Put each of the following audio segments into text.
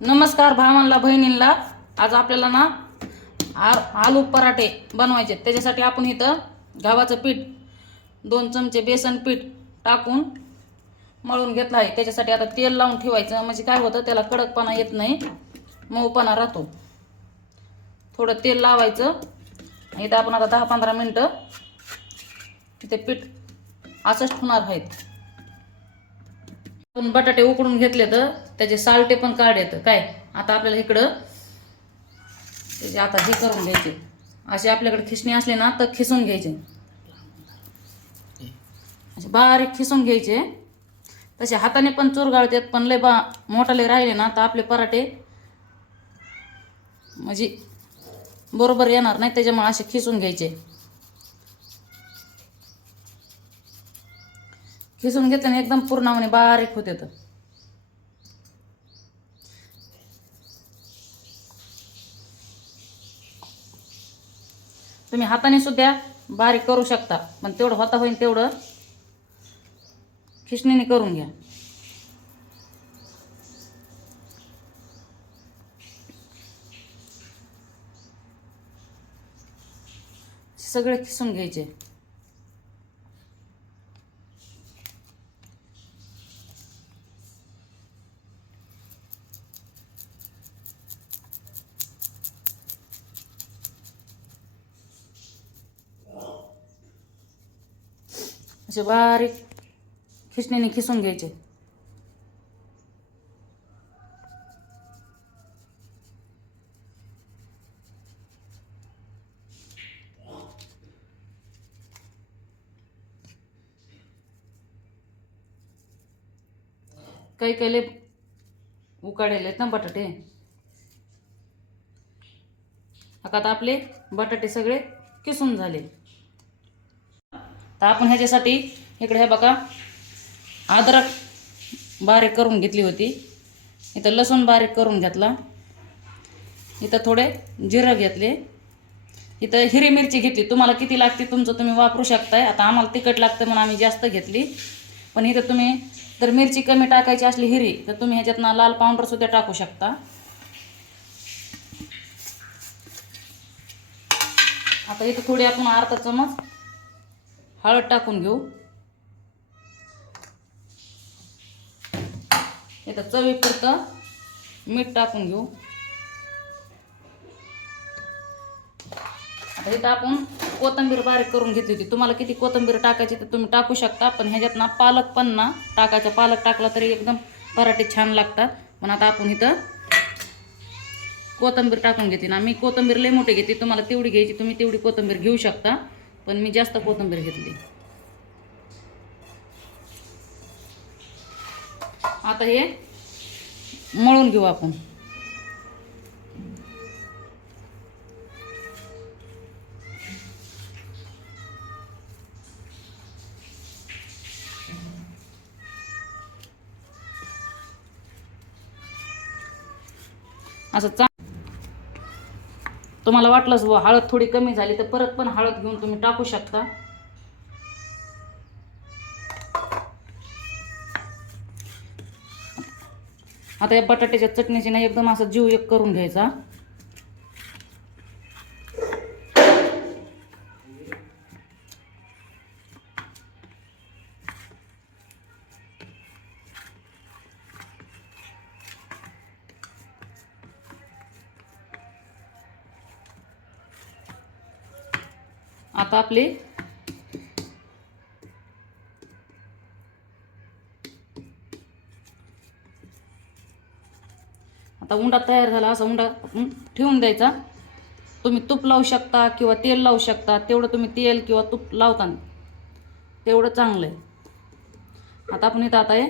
नमस्कार भावांना बहिणींना. आज आपल्याला ना आलू पराठे बनवायचे. त्याच्यासाठी आपण इथं गव्हाचं पीठ 2 चमचे बेसन पीठ टाकून मळून घेतलं आहे. त्याच्यासाठी आता तेल लावून ठेवायचं, म्हणजे काय होतं त्याला कडकपणा येत नाही, मऊपणा राहतो. थोडं तेल लावायचं. इथं आपण आता 10-15 मिनटं तिथे पीठ असंच ठेवणार आहेत. आपण बटाटे उकडून घेतले तर त्याचे सालटे पण काढेत काय. आता आपल्याला इकडं त्याचे आता हे करून घ्यायचे. असे आपल्याकडे खिसणी असले ना तर खिसून घ्यायचे, असे बारीक खिसून घ्यायचे. तसे हाताने पण चुरगाळतात, पण लय मोठाले राहिले ना तर आपले पराठे म्हणजे बरोबर येणार नाही, त्याच्यामुळे असे खिसून घ्यायचे. खिसून घेतल्याने एकदम पूर्णपणे बारीक होते. तर तुम्ही हाताने सुद्धा बारीक करू शकता, पण तेवढं होता होईल तेवढं खिसणीने करून घ्या. सगळे खिसून घ्यायचे. असे बारीक खिसणीने खिसून घ्यायचे. काही काही उकाडेले आहेत ना बटाटे. आता आपले बटाटे सगळे किसून झाले. तर आपण ह्याच्यासाठी इकडे हे बघा अद्रक बारीक करून घेतली होती. इथं लसूण बारीक करून घेतला. इथं थोडे जिरं घेतले. इथं हिरवी मिरची घेतली. तुम्हाला किती लागते तुमचं तुम्ही वापरू शकताय. आता आम्हाला तिखट लागतं म्हणून आम्ही जास्त घेतली. पण इथं तुम्ही जर मिरची कमी टाकायची असली हिरवी तर तुम्ही ह्याच्यातनं लाल पावडर सुद्धा टाकू शकता. आता इथं थोडी आपण अर्धा चमच हळद टाकून घेऊ. इथं चवीपुरतं मीठ टाकून घेऊ. आता इथं आपण कोथिंबीर बारीक करून घेतली होती. तुम्हाला किती कोथिंबीर टाकायची तर तुम्ही टाकू शकता, पण ह्याच्यात ना पालक पण ना टाकायचा. पालक टाकला तरी एकदम पराठे छान लागतात. पण आता आपण इथं कोथिंबीर टाकून घेते ना. मी कोथिंबीर लय मोठी घेते, तुम्हाला तेवढी घ्यायची तुम्ही तेवढी कोथिंबीर घेऊ शकता, पण मी जास्त कोथिंबीर घेतली. आता हे मळून घेऊ आपण. असं तुम्हाला वाटलंच हळद थोडी कमी झाली तर परत पण हळद घेऊन तुम्ही टाकू शकता. आता या बटाट्याच्या चटणीची ना एकदम असं जीव एक करून घ्यायचा. आता आपले आता उंडा तयार झाला. असा उंडा ठेवून द्यायचा. तुम्ही तूप लावू शकता किंवा तेल लावू शकता. तेवढं तुम्ही तेल किंवा तूप लावता तेवढं चांगलं आहे. आता आपण इथं आता हे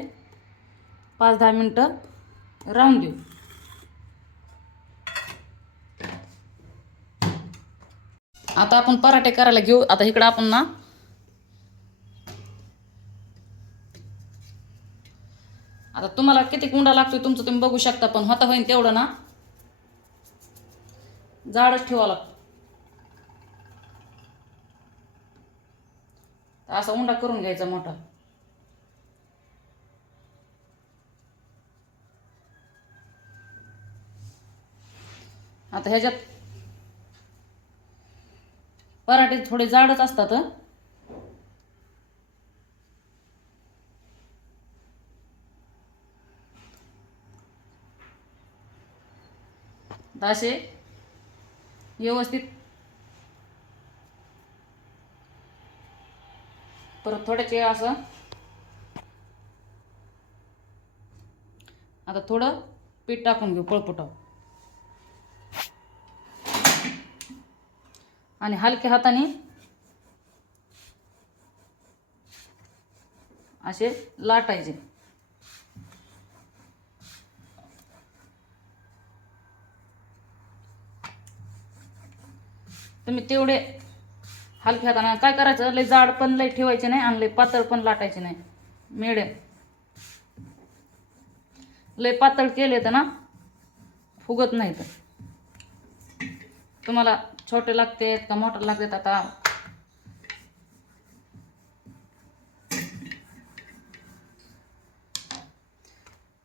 5-10 मिनटं राहून देऊ. आता आपण पराठे करायला घेऊ. आता इकडं आपण ना आता तुम्हाला किती उंडा लागतोय तुमचं तुम्ही बघू शकता, पण होता होईन तेवढं ना जाडच ठेवावं लागतं. असा उंडा करून घ्यायचा मोठा. आता ह्याच्यात पराठे थोडे जाडच असतात. असे व्यवस्थित परत थोड्याचे असं आता थोडं पीठ टाकून घेऊ पळपुटाव आणि हलक्या हाताने असे लाटायचे. तुम्ही तेवढे हलक्या हाताने काय करायचं, लय जाड पण लय ठेवायचे नाही आणि लय पातळ पण लाटायचे नाही, मिडियम. लय पातळ केले तर ना फुगत नाही. तर तुम्हाला छोटे लागते का मोठे लागतात, आता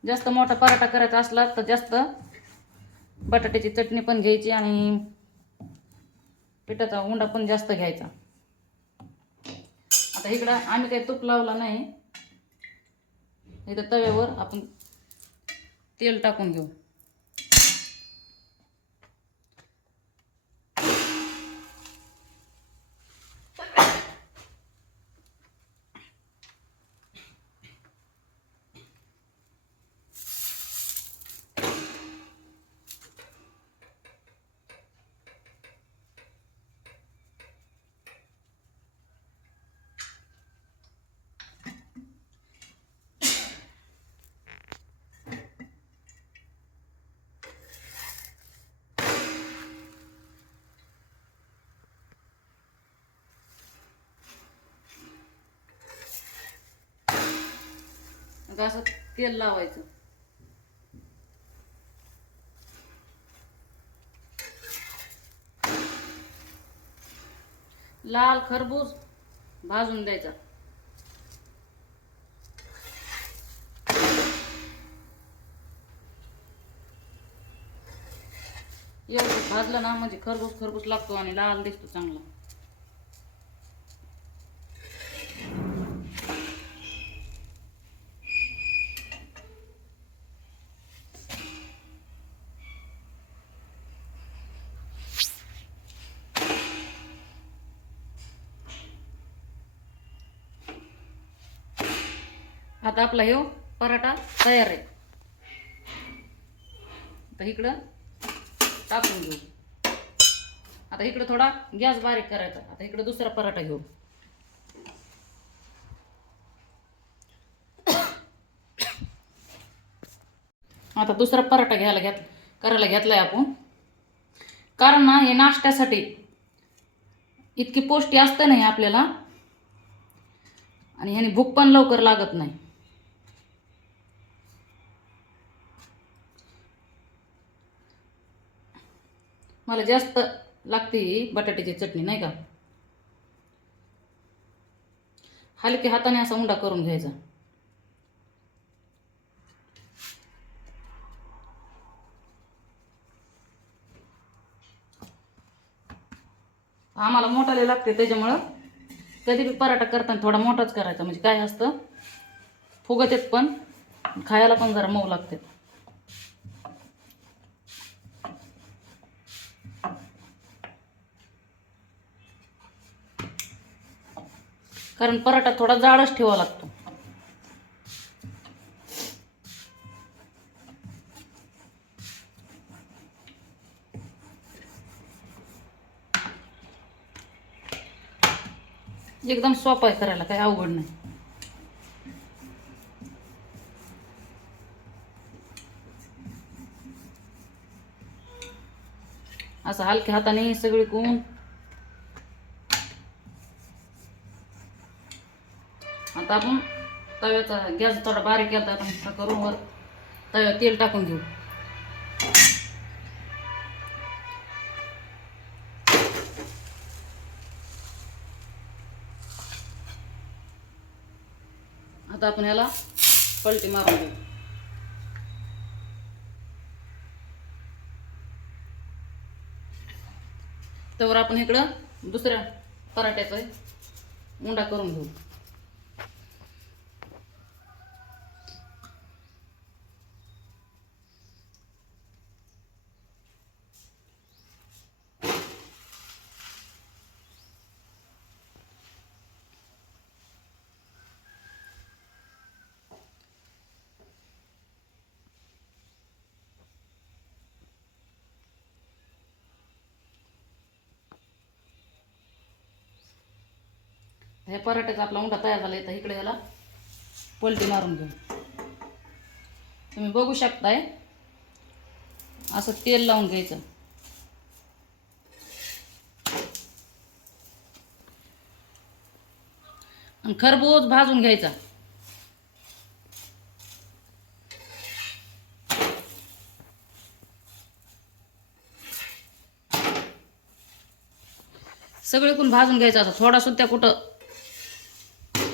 जास्त मोठा पराठा करायचा असला तर जास्त बटाट्याची चटणी पण घ्यायची आणि पिठाचा उंडा पण जास्त घ्यायचा. आता इकडं आम्ही काही तूप लावला नाही, इथं तव्यावर आपण तेल टाकून घेऊ. आता असं तेल लावायचं. लाल खरबूज भाजून द्यायचा. एवढं भाजलं ना म्हणजे खरबूज खरबूज लागतो आणि लाल दिसतो चांगला. आता आपला हे पराठा तयार आहे. आता इकडं टाकून घेऊ. आता इकडं थोडा गॅस बारीक करायचा. आता इकडं दुसरा पराठा घेऊ. आता दुसरा पराठा करायला घेतलाय आपण, कारण ना हे नाश्त्यासाठी इतकी पौष्टिक असतं नाही आपल्याला आणि ह्याने भूक पण लवकर लागत नाही. मला जास्त लागते बटाट्याची चटणी, नाही का. हलक्या हाताने असा उंडा करून घ्यायचा. आम्हाला मोठाले लागते, त्याच्यामुळं कधी बी पराठा करताना थोडा मोठाच करायचा. म्हणजे काय असतं, फुगत येत पण खायला पण जरा मऊ लागते. कारण पराठा थोडा जाडच ठेवावा लागतो. एकदम सोपा आहे करायला, काही अवघड नाही. असं हलक्या हाताने सगळी कोण आता आपण तव्याचा गॅस थोडा बारीक केला, आपण करून वर तव्यात तेल टाकून घेऊ. आता आपण याला पलटी मारून घेऊ. तर आपण इकडं दुसऱ्या पराठ्याचा उंडा करून घेऊ. ह्या पराठ्याचा आपला उंडा तयार झाला. तर इकडे ह्याला पलटी मारून घेऊ. तुम्ही बघू शकताय असं तेल लावून घ्यायचं. आणि खरबूज भाजून घ्यायचा. सगळीकडून भाजून घ्यायचा. असं थोडा सुद्धा कुठं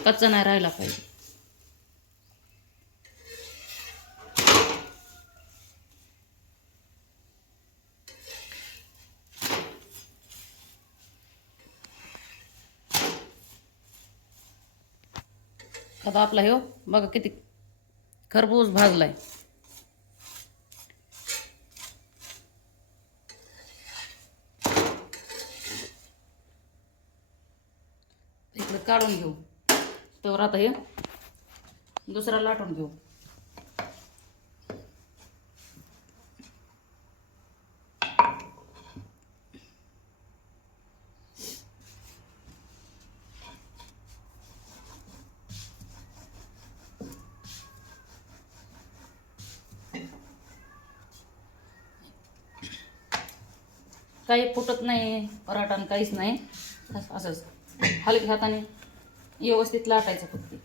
कच्चा नाही राहिला पाहिजे. आता आपला हे बघा किती खरबूज भाजलाय. इकडे काढून घेऊ. तर आता हे दुसरा लाटून घेऊ. काही फुटत नाही पराठा, काहीच नाही. असंच हलक्या हाताने व्यवस्थित लाटायचं फक्त.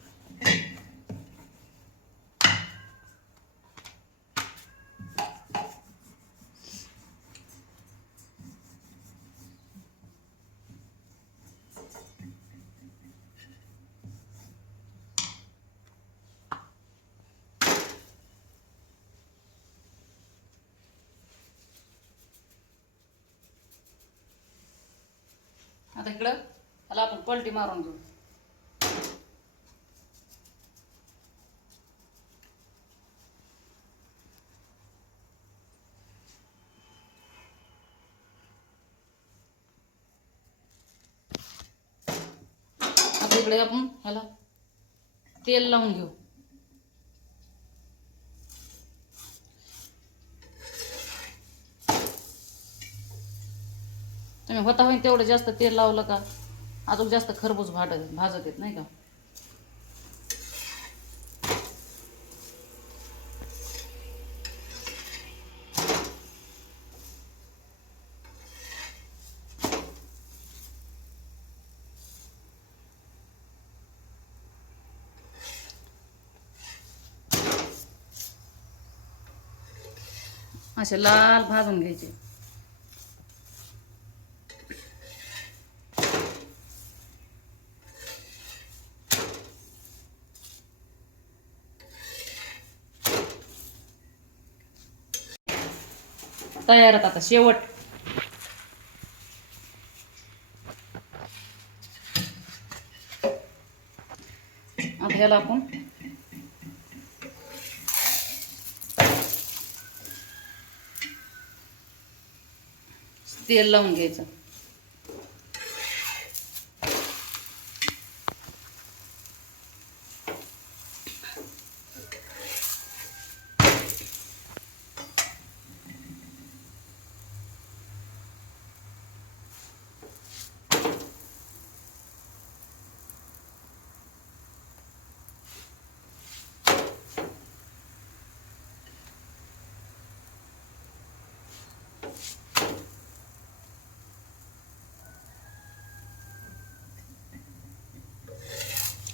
आता इकडं त्याला आपण पलटी मारून घेऊ. आता इकडे आपण ह्याला तेल लावून घेऊ. तुम्ही होता होईल तेवढं जास्त तेल लावलं का अजून जास्त खरबूज भाजत येत नाही का. असे लाल भाजून घ्यायचे. तयार आता शेवट. आता ह्याला आपण तेल लावून घ्यायचं.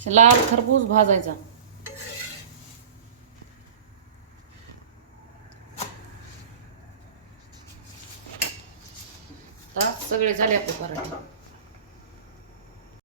लाल खरबूज भाजायचा. आता सगळे झाले आपले पराठे.